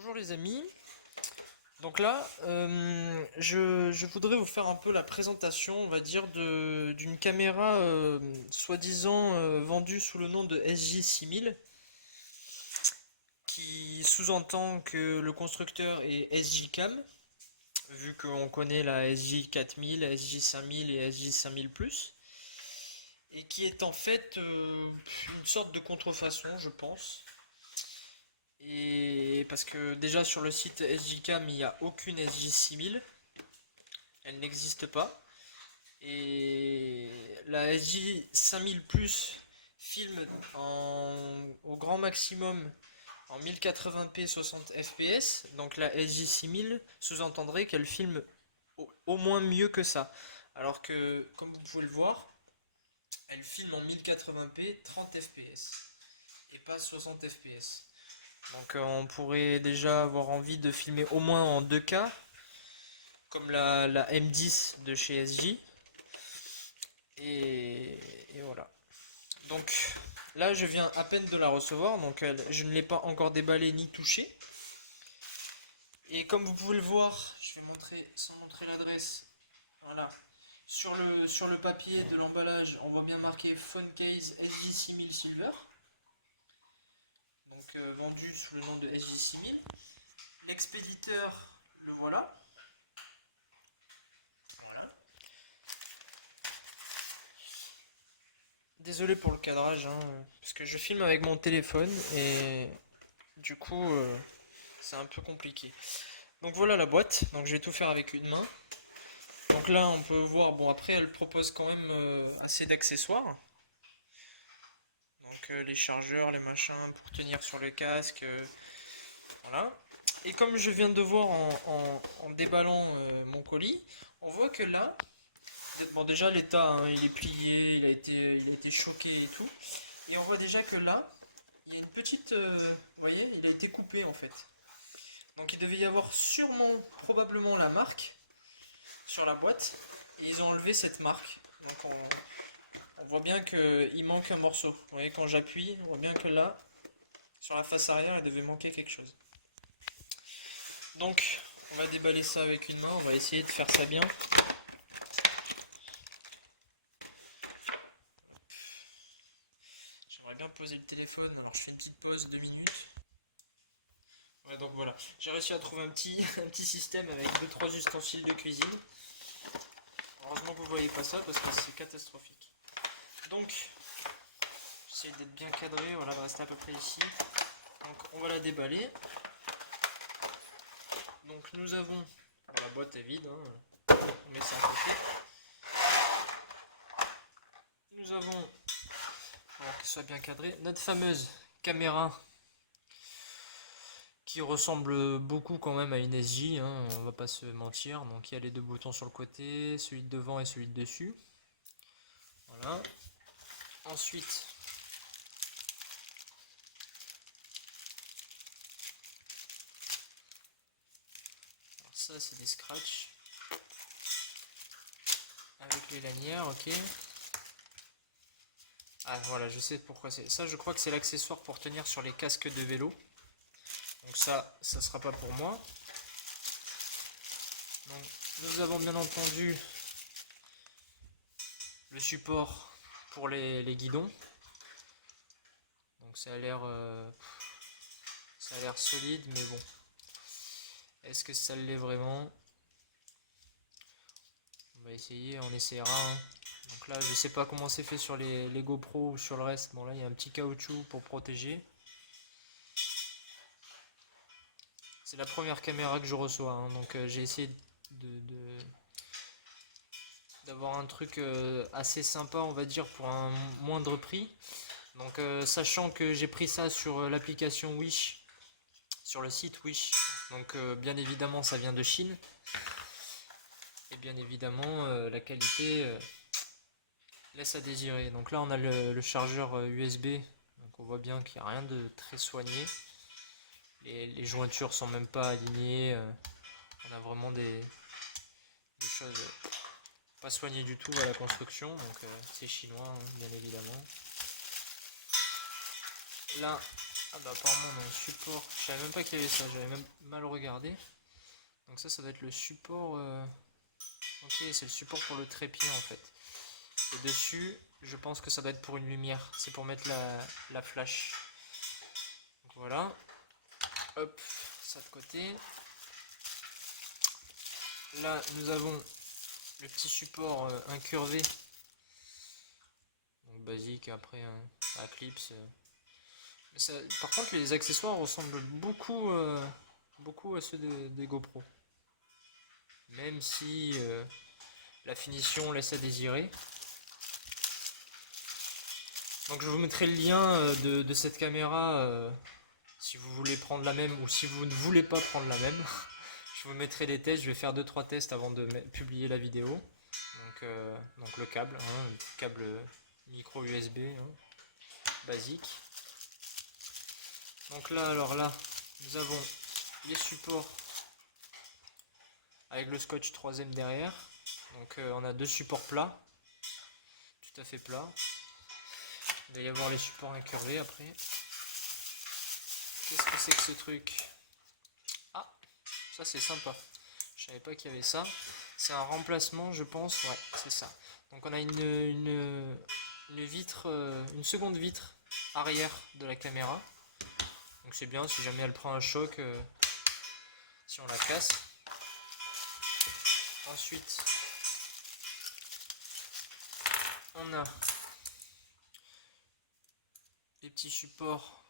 Bonjour les amis, donc là je voudrais vous faire un peu la présentation on va dire d'une caméra soi-disant vendue sous le nom de SJ6000 qui sous-entend que le constructeur est SJ-Cam vu qu'on connaît la SJ4000, SJ5000 et SJ5000 Plus et qui est en fait une sorte de contrefaçon je pense. Et parce que déjà sur le site SJCam, il n'y a aucune SJ6000, elle n'existe pas. Et la SJ5000 Plus filme au grand maximum en 1080p 60 fps, donc la SJ6000 sous-entendrait qu'elle filme au moins mieux que ça. Alors que, comme vous pouvez le voir, elle filme en 1080p 30 fps et pas 60 fps. Donc on pourrait déjà avoir envie de filmer au moins en 2K, comme la M10 de chez SJ. Et voilà. Donc là je viens à peine de la recevoir, donc je ne l'ai pas encore déballée ni touchée. Et comme vous pouvez le voir, je vais montrer sans montrer l'adresse. Voilà. Sur le papier de l'emballage, on voit bien marqué Phone Case SJ6000 Silver. Donc vendu sous le nom de SJ6000. L'expéditeur, le voilà. Voilà. Désolé pour le cadrage, hein, parce que je filme avec mon téléphone et du coup c'est un peu compliqué. Donc voilà la boîte, donc je vais tout faire avec une main. Donc là on peut voir, bon après elle propose quand même assez d'accessoires. Donc les chargeurs, les machins pour tenir sur le casque, voilà. Et comme je viens de voir en déballant mon colis, on voit que là, bon déjà l'état, hein, il est plié, il a été choqué et tout. Et on voit déjà que là, il y a une petite, vous voyez, il a été coupé en fait. Donc il devait y avoir sûrement, probablement la marque sur la boîte. Et ils ont enlevé cette marque. Donc on voit bien qu'il manque un morceau. Vous voyez, quand j'appuie, on voit bien que là, sur la face arrière, il devait manquer quelque chose. Donc on va déballer ça avec une main, on va essayer de faire ça bien. J'aimerais bien poser le téléphone, alors je fais une petite pause, 2 minutes. Ouais, donc voilà, j'ai réussi à trouver un petit système avec 2-3 ustensiles de cuisine. Heureusement que vous voyez pas ça parce que c'est catastrophique. Donc, j'essaie d'être bien cadré, voilà, de rester à peu près ici. Donc on va la déballer. Donc nous avons, bon, la boîte est vide, hein. On met ça à côté. Nous avons, pour que ce soit bien cadré, notre fameuse caméra qui ressemble beaucoup quand même à une SJ, hein, on va pas se mentir. Donc il y a les deux boutons sur le côté, celui de devant et celui de dessus. Voilà. Ensuite, alors ça c'est des scratchs avec les lanières, ok. Ah voilà, je sais pourquoi c'est. Ça je crois que c'est l'accessoire pour tenir sur les casques de vélo. Donc ça sera pas pour moi. Donc nous avons bien entendu le support pour les guidons. Donc ça a l'air solide, mais bon. Est-ce que ça l'est vraiment? On va essayer, on essaiera, hein. Donc là, je sais pas comment c'est fait sur les GoPro ou sur le reste. Bon là, il y a un petit caoutchouc pour protéger. C'est la première caméra que je reçois, hein, donc j'ai essayé d'avoir un truc assez sympa, on va dire, pour un moindre prix. Donc sachant que j'ai pris ça sur l'application Wish, sur le site Wish, donc bien évidemment ça vient de Chine. Et bien évidemment la qualité laisse à désirer. Donc là on a le chargeur USB, donc on voit bien qu'il n'y a rien de très soigné. Les jointures sont même pas alignées. On a vraiment des choses pas soignées du tout à la construction. Donc c'est chinois, hein, bien évidemment. Là Ah bah apparemment on a un support, je savais même pas qu'il y avait ça, j'avais même mal regardé. Donc ça doit être le support, ok c'est le support pour le trépied en fait. Et dessus, je pense que ça doit être pour une lumière, c'est pour mettre la flash. Donc voilà, hop, ça de côté. Là nous avons le petit support incurvé, donc basique, après un clips. Par contre les accessoires ressemblent beaucoup à ceux des GoPro. Même si la finition laisse à désirer. Donc je vous mettrai le lien de cette caméra si vous voulez prendre la même ou si vous ne voulez pas prendre la même. Je vous mettrai des tests, je vais faire 2-3 tests avant de publier la vidéo. Donc le câble, le câble micro USB basique. Donc là, alors là, nous avons les supports avec le scotch 3ème derrière. Donc on a deux supports plats, tout à fait plats. Il va y avoir les supports incurvés après. Qu'est-ce que c'est que ce truc? Ah, ça c'est sympa. Je savais pas qu'il y avait ça. C'est un remplacement, je pense. Ouais, c'est ça. Donc on a une vitre, une seconde vitre arrière de la caméra. Donc c'est bien si jamais elle prend un choc, si on la casse. Ensuite, on a les petits supports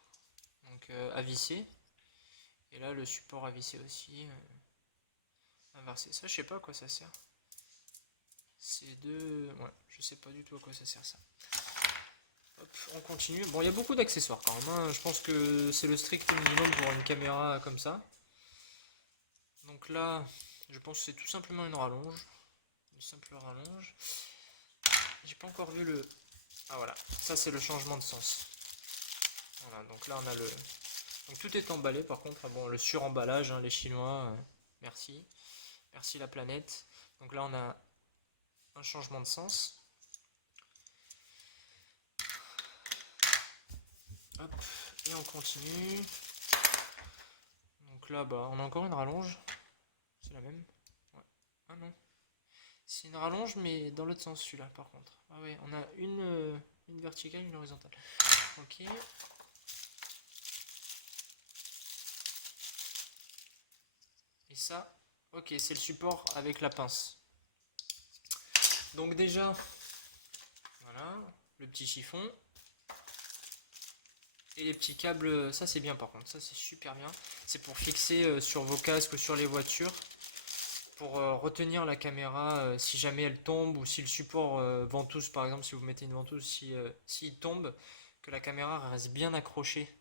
donc, à visser. Et là, le support à visser aussi. Inversé. Ça, je sais pas à quoi ça sert. C'est deux. Ouais, je sais pas du tout à quoi ça sert ça. Hop, on continue. Bon, il y a beaucoup d'accessoires quand même. Hein. Je pense que c'est le strict minimum pour une caméra comme ça. Donc là, je pense que c'est tout simplement une rallonge. Une simple rallonge. J'ai pas encore vu le. Ah voilà, ça c'est le changement de sens. Voilà, donc là on a le. Donc tout est emballé par contre. Bon, le suremballage, hein, les Chinois, merci. Merci la planète. Donc là on a un changement de sens. Hop, et on continue. Donc là, bah, on a encore une rallonge. C'est la même. Ouais. Ah non. C'est une rallonge, mais dans l'autre sens, celui-là, par contre. Ah ouais, on a une verticale, une horizontale. Ok. Et ça, ok, c'est le support avec la pince. Donc déjà, voilà, le petit chiffon. Et les petits câbles, ça c'est bien par contre, ça c'est super bien. C'est pour fixer sur vos casques ou sur les voitures. Pour retenir la caméra si jamais elle tombe ou si le support ventouse par exemple, si vous mettez une ventouse, s'il tombe, que la caméra reste bien accrochée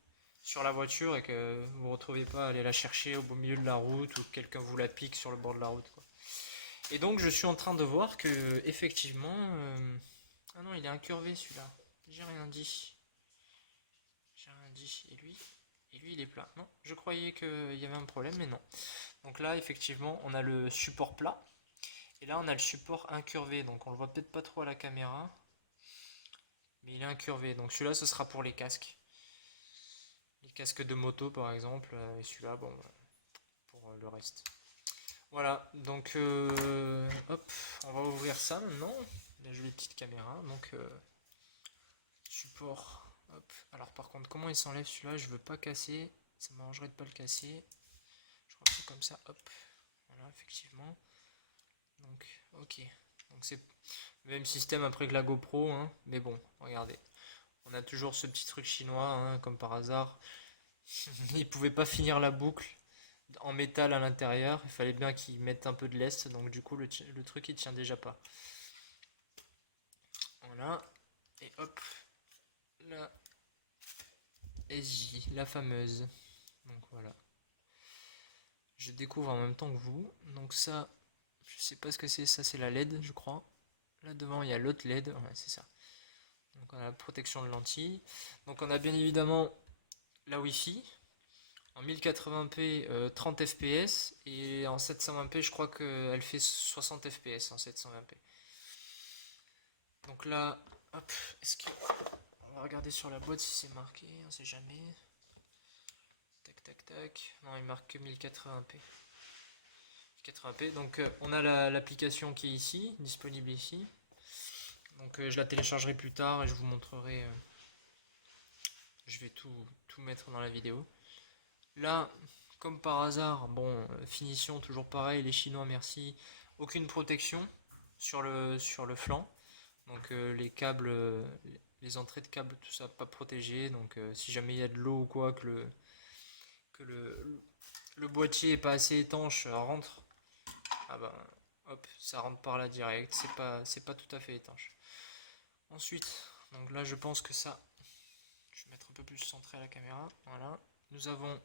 sur la voiture et que vous ne retrouvez pas à aller la chercher au beau milieu de la route ou que quelqu'un vous la pique sur le bord de la route, quoi. Et donc je suis en train de voir que effectivement ah non, il est incurvé celui-là, j'ai rien dit. J'ai rien dit. Et lui il est plat. Non, je croyais qu'il y avait un problème mais non. Donc là effectivement on a le support plat. Et là on a le support incurvé, donc on le voit peut-être pas trop à la caméra, mais il est incurvé. Donc celui-là ce sera pour les casques. Les casques de moto par exemple, et celui-là bon pour le reste. Voilà, donc hop, on va ouvrir ça maintenant. La jolie petite caméra, donc support, hop. Alors par contre comment il s'enlève celui-là, je veux pas casser, ça m'arrangerait de pas le casser. Je crois que c'est comme ça, hop. Voilà, effectivement. Donc ok, donc c'est le même système après que la GoPro, hein. Mais bon, regardez. On a toujours ce petit truc chinois, hein, comme par hasard. Ils pouvaient pas finir la boucle en métal à l'intérieur. Il fallait bien qu'ils mettent un peu de lest, donc du coup le truc il tient déjà pas. Voilà. Et hop. La SJ, la fameuse. Donc voilà. Je découvre en même temps que vous. Donc ça, je sais pas ce que c'est. Ça c'est la LED, je crois. Là devant il y a l'autre LED. Ouais, c'est ça. Donc on a la protection de lentilles. Donc on a bien évidemment la Wi-Fi en 1080p 30 fps et en 720p je crois qu'elle fait 60 fps en 720p. Donc là, hop, on va regarder sur la boîte si c'est marqué, on sait jamais. Tac, tac, tac. Non, il marque que 1080p. 1080p. Donc on a l'application qui est ici, disponible ici. Donc je la téléchargerai plus tard et je vous montrerai. Je vais tout mettre dans la vidéo. Là, comme par hasard, bon, finition toujours pareil, les Chinois merci. Aucune protection sur le flanc. Donc les câbles, les entrées de câbles, tout ça pas protégé. Donc si jamais il y a de l'eau ou quoi, que le boîtier est pas assez étanche, rentre. Ah bah hop, ça rentre par là direct. C'est pas tout à fait étanche. Ensuite, donc là je pense que ça, je vais mettre un peu plus centré à la caméra. Voilà. Nous avons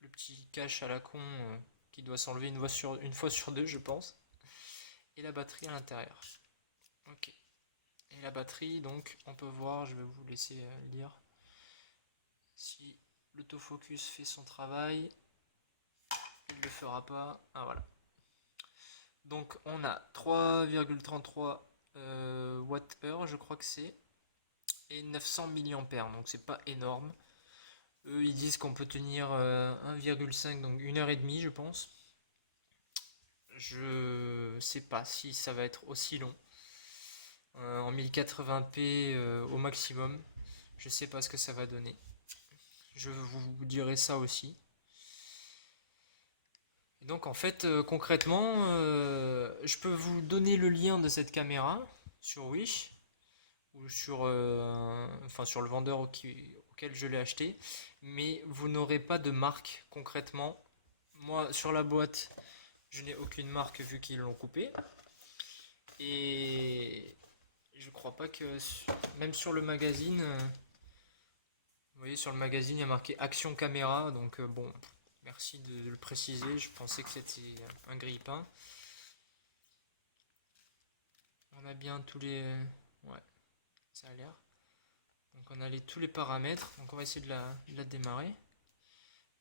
le petit cache à la con qui doit s'enlever une fois sur deux, je pense. Et la batterie à l'intérieur. Ok. Et la batterie, donc, on peut voir, je vais vous laisser lire. Si l'autofocus fait son travail, il ne le fera pas. Ah voilà. Donc on a 3,33 Wh, je crois que c'est, et 900 mAh, donc c'est pas énorme. Eux ils disent qu'on peut tenir 1,5, donc 1h30 je pense. Je sais pas si ça va être aussi long. En 1080p au maximum. Je sais pas ce que ça va donner. Je vous dirai ça aussi. Et donc en fait concrètement je peux vous donner le lien de cette caméra sur Wish ou enfin sur le vendeur auquel je l'ai acheté, mais vous n'aurez pas de marque concrètement. Moi sur la boîte je n'ai aucune marque vu qu'ils l'ont coupé, et je crois pas que même sur le magazine, vous voyez sur le magazine il y a marqué Action Caméra, donc bon, merci de le préciser, je pensais que c'était un grille-pain. On a bien tous les... Ouais, ça a l'air. Donc on a tous les paramètres, donc on va essayer de la démarrer.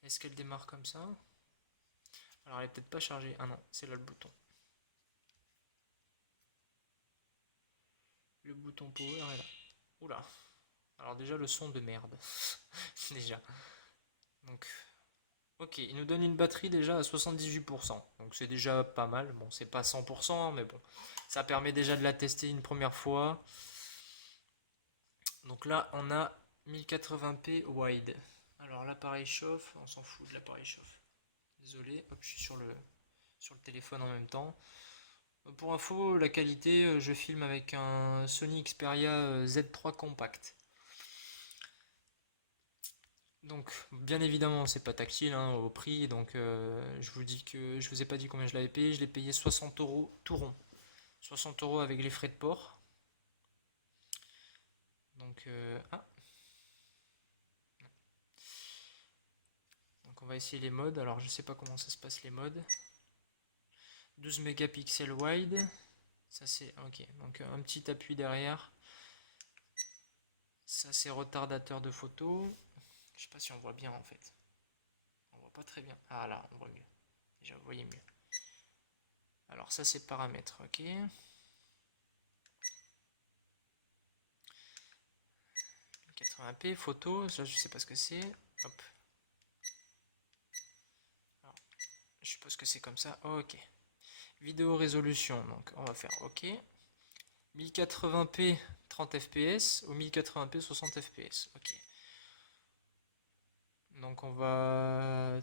Est-ce qu'elle démarre comme ça? Alors elle est peut-être pas chargée. Ah non, c'est là le bouton. Le bouton power est là. Oula. Alors déjà le son de merde. Déjà. Donc, ok, il nous donne une batterie déjà à 78%. Donc c'est déjà pas mal. Bon, c'est pas 100%, mais bon. Ça permet déjà de la tester une première fois. Donc là, on a 1080p wide. Alors l'appareil chauffe, on s'en fout de l'appareil chauffe. Désolé, hop, je suis sur le téléphone en même temps. Pour info, la qualité, je filme avec un Sony Xperia Z3 Compact. Donc, bien évidemment, c'est pas tactile hein, au prix. Donc, je vous ai pas dit combien je l'avais payé. Je l'ai payé 60 euros tout rond. 60 euros avec les frais de port. Donc, donc, on va essayer les modes. Alors, je sais pas comment ça se passe les modes. 12 mégapixels wide. Ça, c'est ok. Donc, un petit appui derrière. Ça, c'est retardateur de photo. Je sais pas si on voit bien en fait. On voit pas très bien. Ah là, on voit mieux. Déjà, vous voyez mieux. Alors ça, c'est paramètres, ok. 1080p, photo, ça je sais pas ce que c'est. Hop. Alors, je suppose que c'est comme ça. Ok. Vidéo résolution, donc on va faire ok. 1080p 30 fps ou 1080p 60 fps. Ok. Donc on va...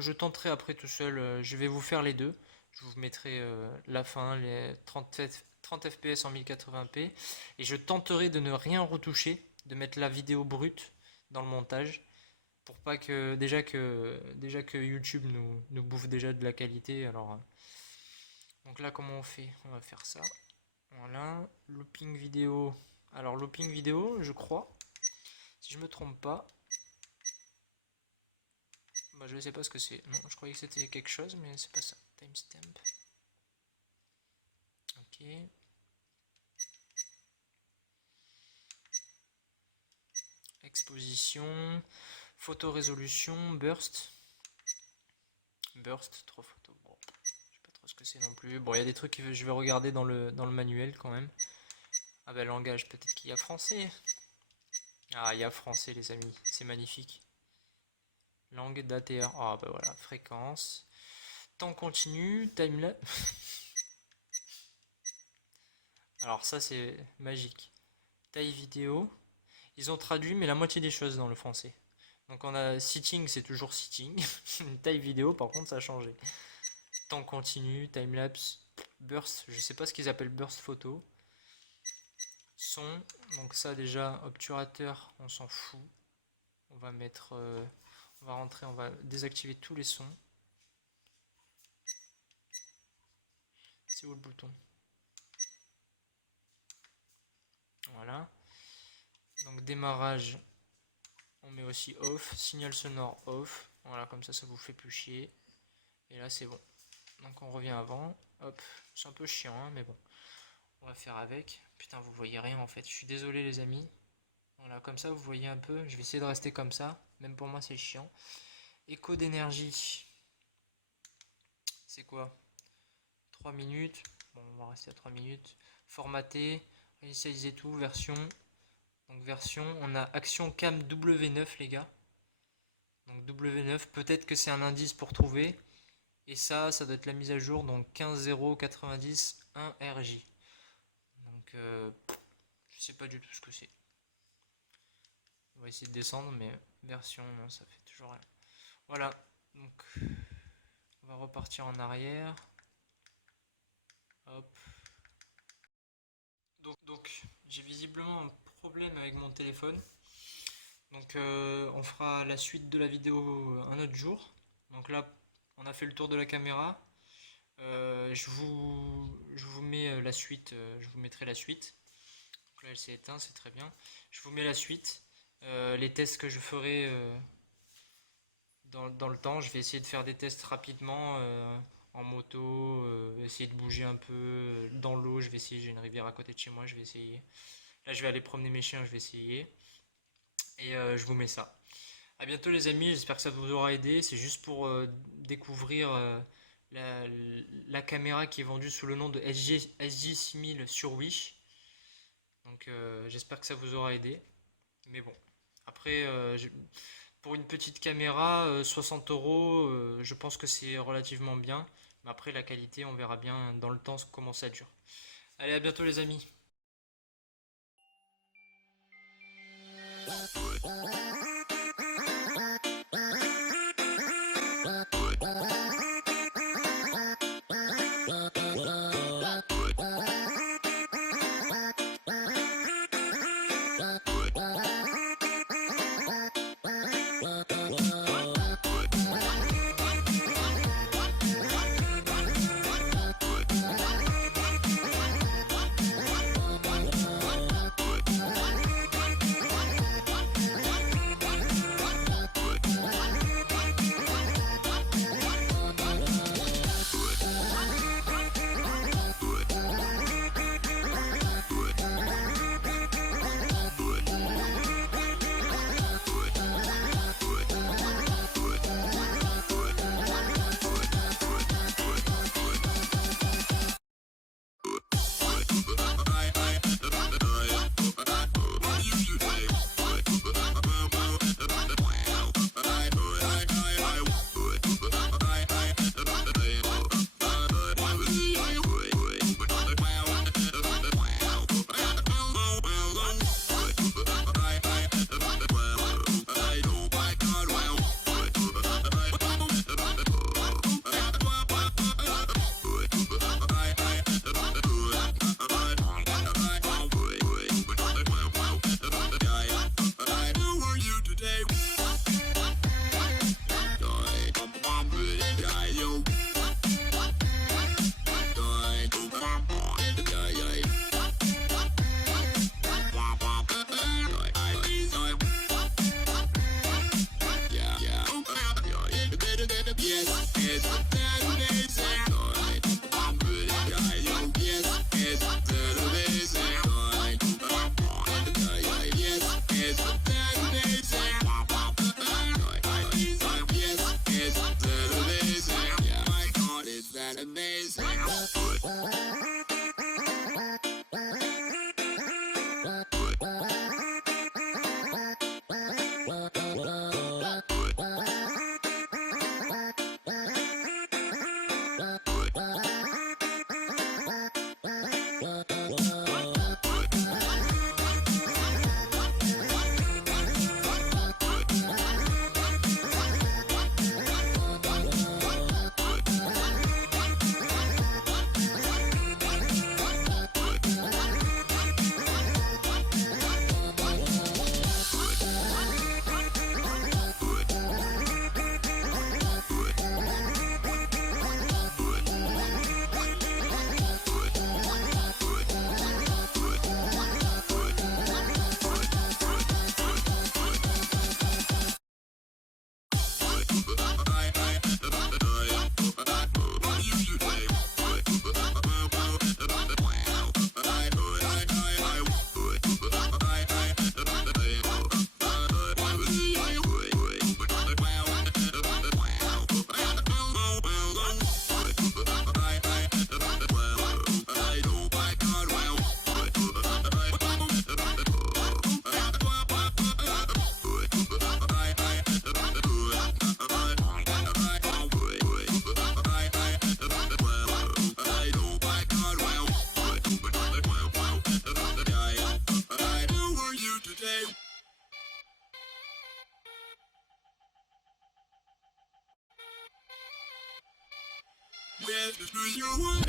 je tenterai après tout seul, je vais vous faire les deux. Je vous mettrai la fin, les 30 fps en 1080p. Et je tenterai de ne rien retoucher, de mettre la vidéo brute dans le montage. Pour pas que... Déjà que YouTube nous bouffe déjà de la qualité. Alors, donc là comment on fait? On va faire ça. Voilà. Looping vidéo. Alors looping vidéo, je crois. Si je me trompe pas. Bah, je sais pas ce que c'est. Non, je croyais que c'était quelque chose, mais c'est pas ça. Timestamp. Ok. Exposition. Photo résolution. Burst. Burst, 3 photos. Bon, je sais pas trop ce que c'est non plus. Bon, il y a des trucs que je vais regarder dans le manuel quand même. Ah bah langage, peut-être qu'il y a français. Ah, il y a français les amis, c'est magnifique. Langue, date et heure. Ah bah voilà, fréquence. Temps continu, timelapse. Alors ça c'est magique. Taille vidéo. Ils ont traduit mais la moitié des choses dans le français. Donc on a sitting, c'est toujours sitting. Taille vidéo par contre ça a changé. Temps continu, timelapse, burst, je sais pas ce qu'ils appellent burst photo. Son, donc ça déjà, obturateur, on s'en fout. On va mettre, on va rentrer, on va désactiver tous les sons. C'est où le bouton? Voilà. Donc démarrage, on met aussi off. Signal sonore off. Voilà, comme ça vous fait plus chier. Et là c'est bon. Donc on revient avant. Hop, c'est un peu chiant, hein, mais bon. On va faire avec. Putain, vous voyez rien en fait. Je suis désolé les amis. Voilà, comme ça vous voyez un peu. Je vais essayer de rester comme ça. Même pour moi c'est chiant. Écho d'énergie. C'est quoi? 3 minutes. Bon, on va rester à 3 minutes. Formaté. Initialiser tout. Version. Donc version. On a action cam W9 les gars. Donc W9. Peut-être que c'est un indice pour trouver. Et ça doit être la mise à jour. Donc 15.0.90 1RJ. Donc je sais pas du tout ce que c'est. On va essayer de descendre, mais version, non, ça fait toujours rien. Voilà, donc on va repartir en arrière. Hop. Donc j'ai visiblement un problème avec mon téléphone. Donc on fera la suite de la vidéo un autre jour. Donc là, on a fait le tour de la caméra. Je vous mets la suite, je vous mettrai la suite. Donc là elle s'est éteinte, c'est très bien. Je vous mets la suite. Les tests que je ferai dans le temps, je vais essayer de faire des tests rapidement en moto, essayer de bouger un peu dans l'eau, je vais essayer, j'ai une rivière à côté de chez moi, je vais essayer. Là je vais aller promener mes chiens, je vais essayer. Et je vous mets ça. A bientôt les amis, j'espère que ça vous aura aidé. C'est juste pour découvrir la caméra qui est vendue sous le nom de SG6000 sur Wish. Donc j'espère que ça vous aura aidé. Mais bon, après, pour une petite caméra, 60 euros, je pense que c'est relativement bien. Mais après, la qualité, on verra bien dans le temps comment ça dure. Allez, à bientôt les amis. Where do you want?